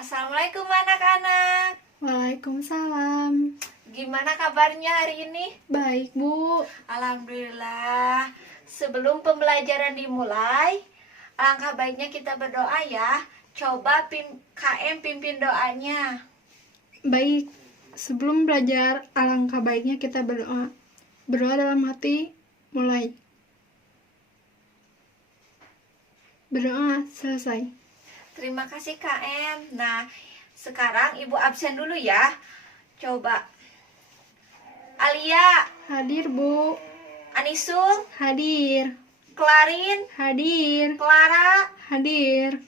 Assalamualaikum anak-anak. Waalaikumsalam. Gimana kabarnya hari ini? Baik, Bu. Alhamdulillah. Sebelum pembelajaran dimulai, alangkah baiknya kita berdoa ya. Coba KM pimpin doanya. Baik. Sebelum belajar, alangkah baiknya kita berdoa. Berdoa dalam hati, mulai. Berdoa selesai. Terima kasih KM. Nah, sekarang Ibu absen dulu ya. Coba. Alia, Hadir, Bu. Anisul, Hadir. Klarin, Hadir. Clara, Hadir.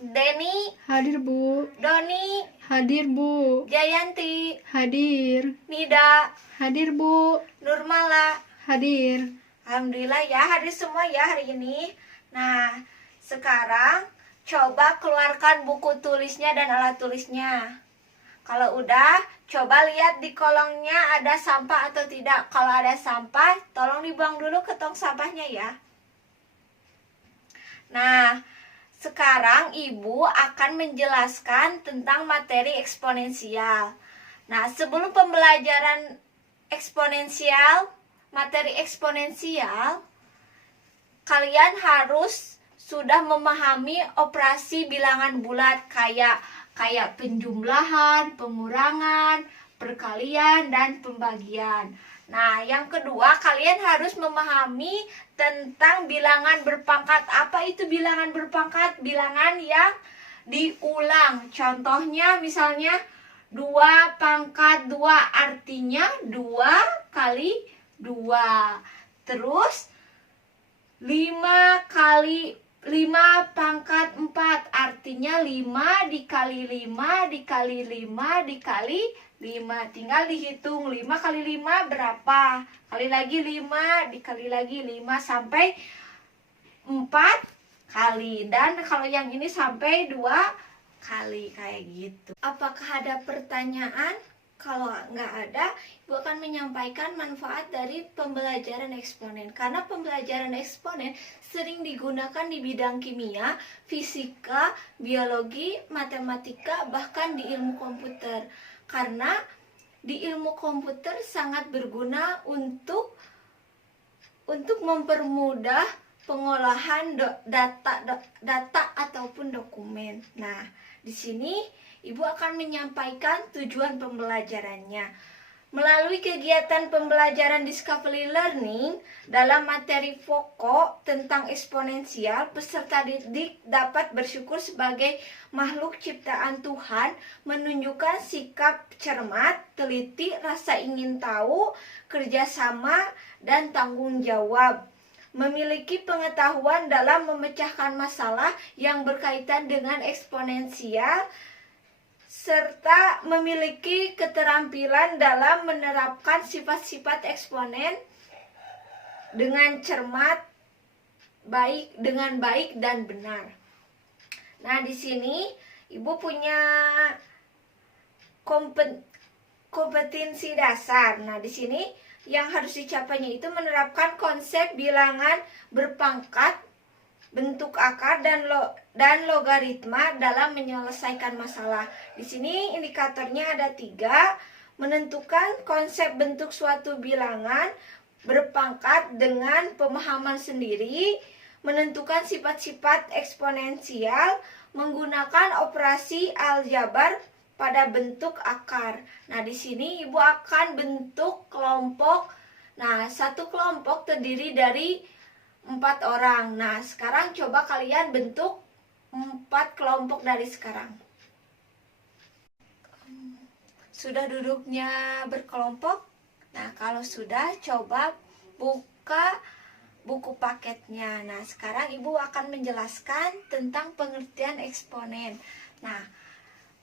Denny, Hadir, Bu. Doni, Hadir, Bu. Jayanti, Hadir. Nida, Hadir, Bu. Nurmala. Hadir. Alhamdulillah ya, hadir semua ya hari ini. Nah, sekarang coba keluarkan buku tulisnya dan alat tulisnya. Kalau udah, coba lihat di kolongnya ada sampah atau tidak. Kalau ada sampah, tolong dibuang dulu ke tong sampahnya ya. Nah, sekarang Ibu akan menjelaskan tentang materi eksponensial. Nah, sebelum pembelajaran materi eksponensial, kalian harus sudah memahami operasi bilangan bulat kayak penjumlahan, pengurangan, perkalian, dan pembagian. Nah, yang kedua, kalian harus memahami tentang bilangan berpangkat. Apa itu bilangan berpangkat? Bilangan yang diulang. Contohnya misalnya 2 pangkat 2 artinya 2 kali 2. Terus 5 pangkat 4 artinya 5 dikali 5 dikali 5 dikali 5. Tinggal dihitung 5 kali 5 berapa. Kali lagi 5 dikali lagi 5 sampai 4 kali. Dan kalau yang ini sampai 2 kali kayak gitu. Apakah ada pertanyaan? Kalau nggak ada, Ibu akan menyampaikan manfaat dari pembelajaran eksponen. Karena pembelajaran eksponen sering digunakan di bidang kimia, fisika, biologi, matematika, bahkan di ilmu komputer. Karena di ilmu komputer sangat berguna untuk mempermudah pengolahan data ataupun dokumen. Nah, di sini Ibu akan menyampaikan tujuan pembelajarannya. Melalui kegiatan pembelajaran Discovery Learning dalam materi pokok tentang eksponensial, peserta didik dapat bersyukur sebagai makhluk ciptaan Tuhan, menunjukkan sikap cermat, teliti, rasa ingin tahu, kerjasama, dan tanggung jawab. Memiliki pengetahuan dalam memecahkan masalah yang berkaitan dengan eksponensial, serta memiliki keterampilan dalam menerapkan sifat-sifat eksponen dengan cermat, dengan baik dan benar. Nah, di sini Ibu punya kompetensi dasar. Nah, di sini yang harus dicapainya itu menerapkan konsep bilangan berpangkat, bentuk akar, dan logaritma dalam menyelesaikan masalah. Di sini indikatornya ada 3. Menentukan konsep bentuk suatu bilangan berpangkat dengan pemahaman sendiri. Menentukan sifat-sifat eksponensial menggunakan operasi aljabar pada bentuk akar. Nah, di sini Ibu akan bentuk kelompok. Nah, satu kelompok terdiri dari 4 orang. Nah, sekarang coba kalian bentuk 4 kelompok dari sekarang. Sudah duduknya berkelompok? Nah, kalau sudah, coba buka buku paketnya. Nah, sekarang Ibu akan menjelaskan tentang pengertian eksponen. Nah,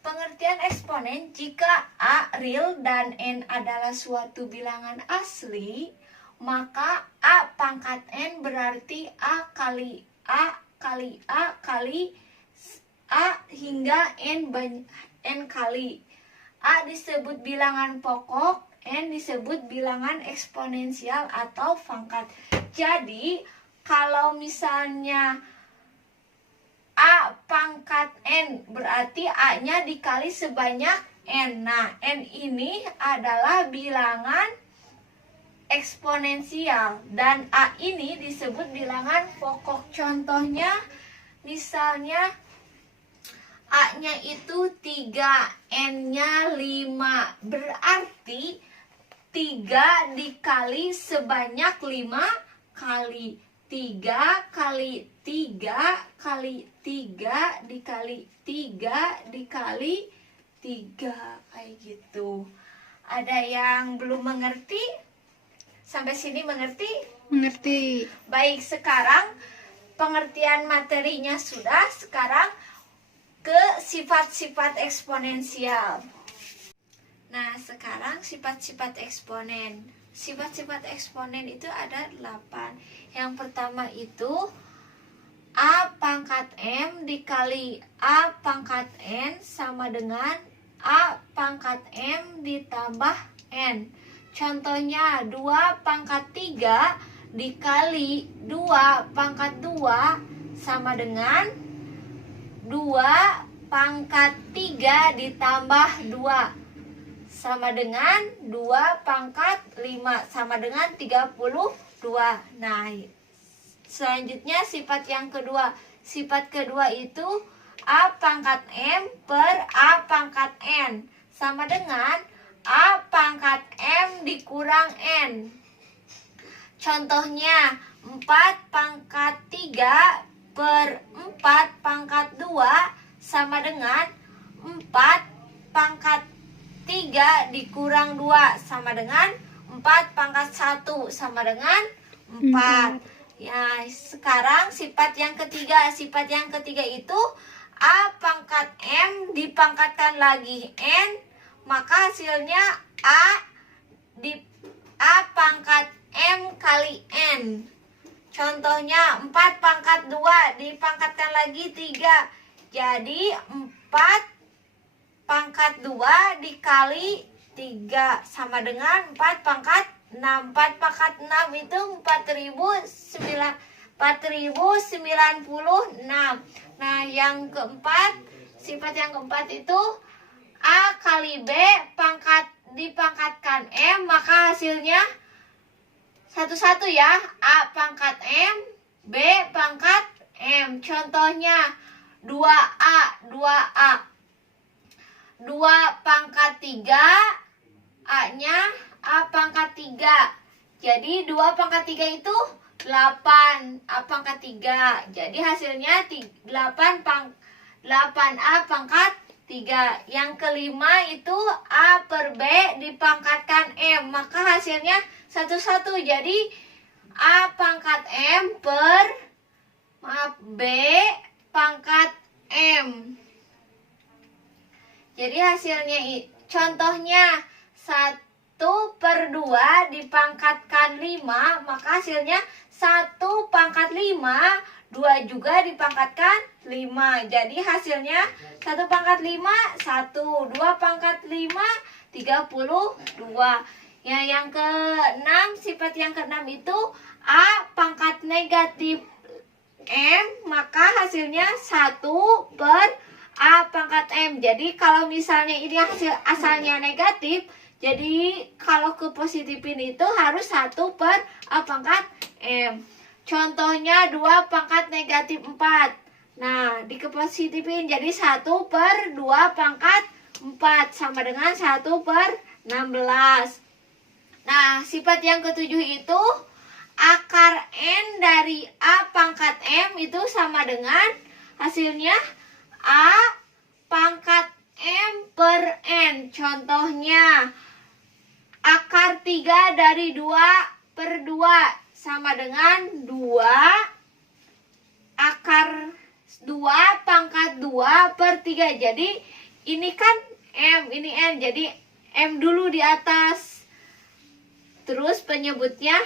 pengertian eksponen, jika A real dan N adalah suatu bilangan asli, maka A pangkat N berarti A kali A kali A kali A hingga N kali. A disebut bilangan pokok, N disebut bilangan eksponensial atau pangkat. Jadi, kalau misalnya A pangkat N, berarti A-nya dikali sebanyak N. Nah, N ini adalah bilangan eksponensial dan A ini disebut bilangan pokok. Contohnya, misalnya A-nya itu 3, N-nya 5. Berarti 3 dikali sebanyak 5 kali. 3 kali 3 kali 3 dikali 3 dikali 3. Kayak gitu. Ada yang belum mengerti? Sampai sini mengerti? Mengerti. Baik, sekarang pengertian materinya sudah. Sekarang ke sifat-sifat eksponensial. Nah, sekarang sifat-sifat eksponen. Sifat-sifat eksponen itu ada 8. Yang pertama itu A pangkat M dikali A pangkat N sama dengan A pangkat M ditambah N. Contohnya 2 pangkat 3 dikali 2 pangkat 2 sama dengan 2 pangkat 3 ditambah 2 sama dengan 2 pangkat 5 sama dengan 32. Nah, selanjutnya sifat yang kedua. Sifat kedua itu A pangkat M per A pangkat N sama dengan A pangkat M dikurang N. Contohnya 4 pangkat 3 per 4 pangkat 2 sama dengan 4 pangkat 3 dikurang 2 sama dengan 4 pangkat 1 sama dengan 4. Ya, sekarang sifat yang ketiga. Sifat yang ketiga itu A pangkat M dipangkatkan lagi N, maka hasilnya A pangkat M kali N. Contohnya 4 pangkat 2 dipangkatkan lagi 3. Jadi 4 pangkat 2 dikali 3 sama dengan 4 pangkat 6. 4 pangkat 6 itu 4096. Nah, yang keempat, sifat yang keempat itu A kali B dipangkatkan M, maka hasilnya satu-satu ya. A pangkat M, B pangkat M. Contohnya 2A 2 pangkat 3, A-nya A pangkat 3. Jadi 2 pangkat 3 itu 8 A pangkat 3. Jadi hasilnya 8A pangkat 3. Yang kelima itu A per B dipangkatkan M, maka hasilnya satu-satu. Jadi A pangkat M per B pangkat M. Jadi hasilnya contohnya 1/2 dipangkatkan 5, maka hasilnya 1 pangkat 5, 2 juga dipangkatkan 5. Jadi hasilnya 1 pangkat 5, 1, 2 pangkat 5, 32. Ya, yang keenam, sifat yang keenam itu A pangkat negatif M, maka hasilnya 1 per A pangkat M. Jadi kalau misalnya ini hasil asalnya negatif, jadi kalau ke positifin itu harus 1 per A pangkat M. Contohnya 2 pangkat negatif 4. Nah, dikepositifin jadi 1 per 2 pangkat 4 sama dengan 1 per 16. Nah, sifat yang ketujuh itu akar N dari A pangkat M itu sama dengan hasilnya A pangkat M per N. Contohnya akar 3 dari 2 per 2 sama dengan 2 akar 2 pangkat 2 per 3. Jadi ini kan M, ini N. Jadi M dulu di atas. Terus penyebutnya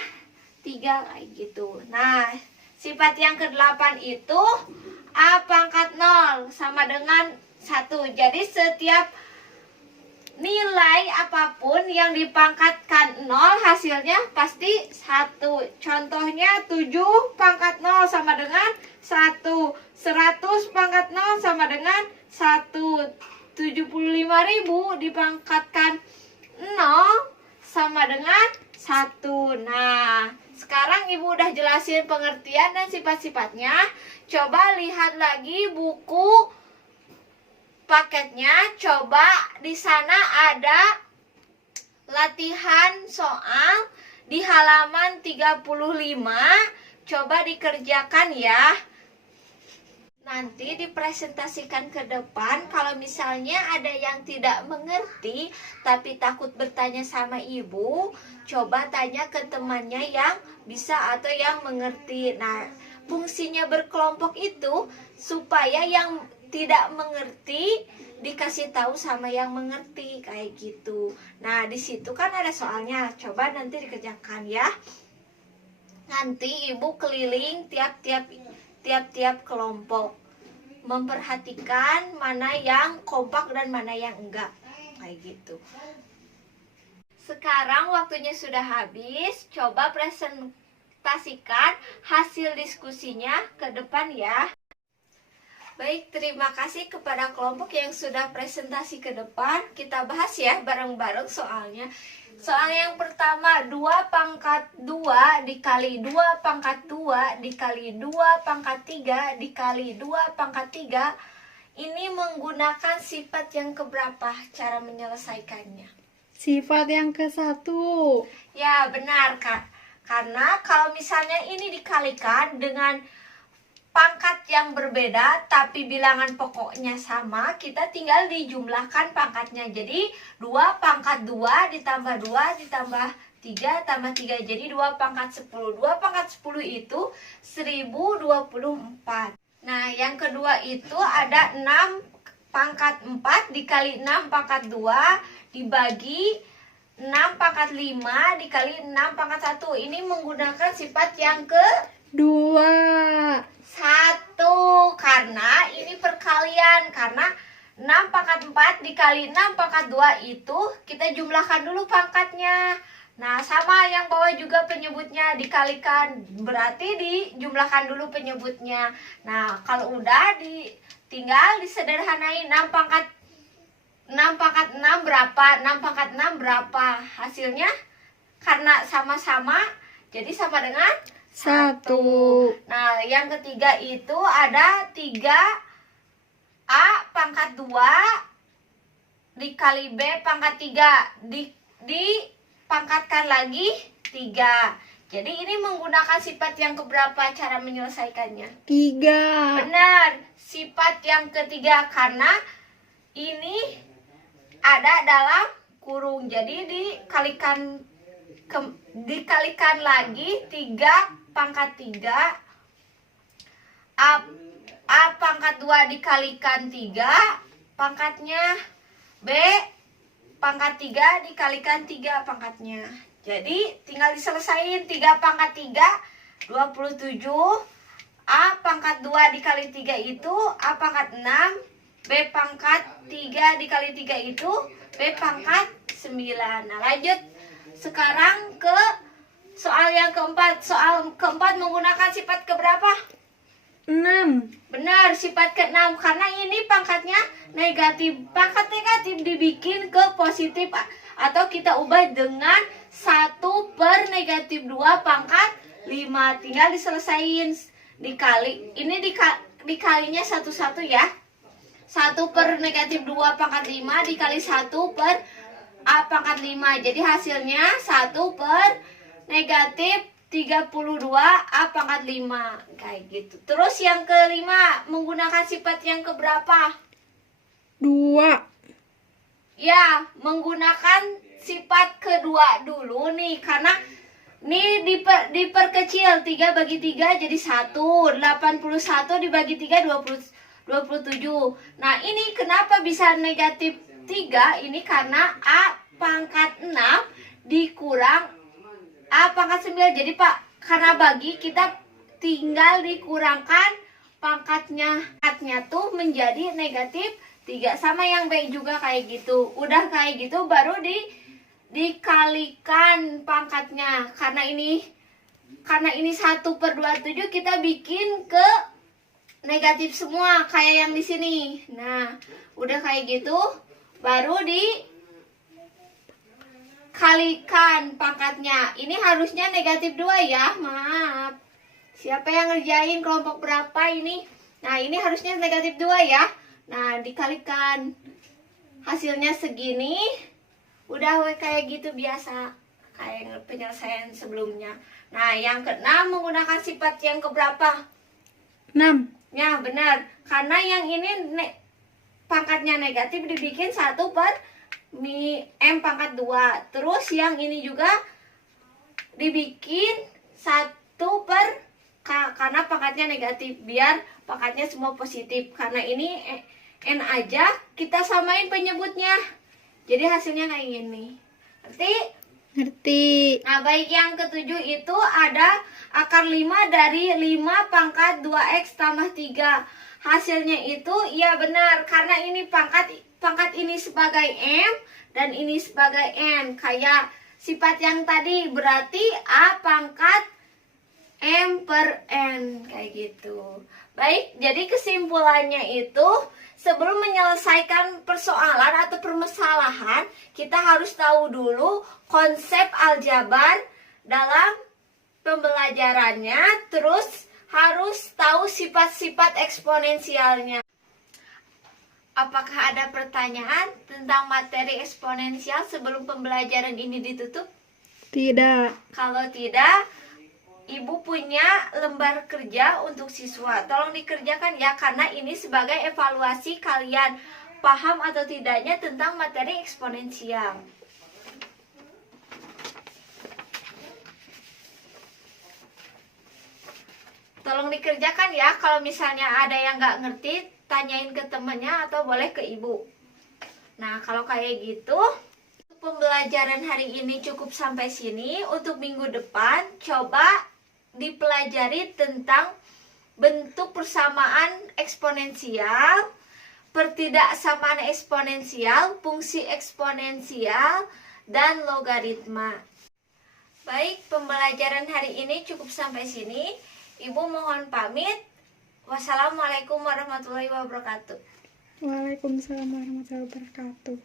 3 kayak gitu. Nah, sifat yang ke-8 itu A pangkat 0 sama dengan 1. Jadi setiap nilai apapun yang dipangkatkan 0 hasilnya pasti 1. Contohnya 7 pangkat 0 sama dengan 1. 100 pangkat 0 sama dengan 175.000 dipangkatkan 0 sama dengan 1. Nah, sekarang Ibu udah jelasin pengertian dan sifat-sifatnya. Coba lihat lagi buku paketnya. Coba di sana ada latihan soal di halaman 35. Coba dikerjakan ya. Nanti dipresentasikan ke depan. Kalau misalnya ada yang tidak mengerti tapi takut bertanya sama Ibu, coba tanya ke temannya yang bisa atau yang mengerti. Nah, fungsinya berkelompok itu supaya yang tidak mengerti dikasih tahu sama yang mengerti, kayak gitu. Nah, di situ kan ada soalnya. Coba nanti dikerjakan ya. Nanti Ibu keliling tiap-tiap kelompok, memperhatikan mana yang kompak dan mana yang enggak, kayak gitu. Sekarang waktunya sudah habis. Coba presentasikan hasil diskusinya ke depan ya. Baik, terima kasih kepada kelompok yang sudah presentasi ke depan. Kita bahas ya bareng-bareng soalnya. Soal yang pertama, 2 pangkat 2 dikali 2 pangkat 2 dikali 2 pangkat 3 dikali 2 pangkat 3. Ini menggunakan sifat yang keberapa cara menyelesaikannya? Sifat yang ke-1. Ya, benar, Kak. Karena kalau misalnya ini dikalikan dengan pangkat yang berbeda tapi bilangan pokoknya sama, kita tinggal dijumlahkan pangkatnya. Jadi 2 pangkat 2 ditambah 2 ditambah 3 tambah 3. Jadi 2 pangkat 10. 2 pangkat 10 itu 1024. Nah, yang kedua itu ada 6 pangkat 4 dikali 6 pangkat 2 dibagi 6 pangkat 5 dikali 6 pangkat 1. Ini menggunakan sifat yang ke-2. 1, karena ini perkalian. Karena 6 pangkat 4 dikali 6 pangkat 2 itu kita jumlahkan dulu pangkatnya. Nah, sama yang bawah juga penyebutnya dikalikan, berarti dijumlahkan dulu penyebutnya. Nah, kalau udah tinggal disederhanai. 6 pangkat 6 berapa? 6 pangkat 6 berapa? Hasilnya karena sama-sama jadi sama dengan 1. Nah, yang ketiga itu ada 3A pangkat 2 dikali B pangkat 3 dipangkatkan lagi 3. Jadi ini menggunakan sifat yang keberapa cara menyelesaikannya? 3. Benar, sifat yang ketiga karena ini ada dalam kurung. Jadi dikalikan lagi 3 pangkat 3 A pangkat 2 dikalikan 3 pangkatnya, B pangkat 3 dikalikan 3 pangkatnya. Jadi tinggal diselesain. 3 pangkat 3 27, A pangkat 2 dikali 3 itu A pangkat 6, B pangkat 3 dikali 3 itu B pangkat 9. Nah, lanjut sekarang ke soal yang keempat. Soal keempat menggunakan sifat keberapa? 6. Benar, sifat ke-6. Karena ini pangkatnya negatif. Pangkat negatif dibikin ke positif atau kita ubah dengan 1 per negatif 2 pangkat 5. Tinggal diselesain. Dikali. Ini dikalinya satu-satu ya. 1 per negatif 2 pangkat 5 dikali 1 per A pangkat 5. Jadi hasilnya 1 per negatif 32 A pangkat 5. Kayak gitu. Terus yang kelima menggunakan sifat yang keberapa? 2. Ya, menggunakan sifat kedua dulu nih. Karena ini diperkecil. 3 bagi 3 jadi 1. 81 dibagi 3 27. Nah, ini kenapa bisa negatif 3? Ini karena A pangkat 6 dikurang A pangkat 9. Jadi karena bagi kita tinggal dikurangkan pangkatnya. Pangkatnya tuh menjadi negatif 3. Sama yang B juga kayak gitu. Udah kayak gitu baru dikalikan pangkatnya. Karena ini 1 per 27 kita bikin ke negatif semua kayak yang di sini. Nah, udah kayak gitu baru dikalikan pangkatnya. Ini harusnya negatif 2 ya, maaf. Siapa yang ngerjain kelompok berapa ini? Nah, ini harusnya negatif 2 ya. Nah, dikalikan. Hasilnya segini. Udah kayak gitu biasa. Kayak penyelesaian sebelumnya. Nah, yang keenam menggunakan sifat yang keberapa? 6. Ya, benar. Karena yang ini pangkatnya negatif dibikin 1 per M pangkat 2. Terus yang ini juga dibikin 1 per K, karena pangkatnya negatif, biar pangkatnya semua positif. Karena ini N aja, kita samain penyebutnya. Jadi hasilnya kayak gini. Ngerti? Ngerti. Nah, baik, yang ketujuh itu ada akar 5 dari 5 pangkat 2X tambah 3. Hasilnya itu, iya benar. Karena ini pangkat ini sebagai M dan ini sebagai N. Kayak sifat yang tadi, berarti A pangkat M per N, kayak gitu. Baik, jadi kesimpulannya itu, sebelum menyelesaikan persoalan atau permasalahan, kita harus tahu dulu konsep aljabar dalam pembelajarannya, terus harus tahu sifat-sifat eksponensialnya. Apakah ada pertanyaan tentang materi eksponensial sebelum pembelajaran ini ditutup? Tidak. Kalau tidak, Ibu punya lembar kerja untuk siswa. Tolong dikerjakan ya, karena ini sebagai evaluasi kalian paham atau tidaknya tentang materi eksponensial. Tolong dikerjakan ya. Kalau misalnya ada yang nggak ngerti, tanyain ke temennya atau boleh ke ibu. Nah, kalau kayak gitu, pembelajaran hari ini cukup sampai sini. Untuk minggu depan, coba dipelajari tentang bentuk persamaan eksponensial, pertidaksamaan eksponensial, fungsi eksponensial, dan logaritma. Baik, pembelajaran hari ini cukup sampai sini. Ibu mohon pamit. Wassalamualaikum warahmatullahi wabarakatuh. Waalaikumsalam warahmatullahi wabarakatuh.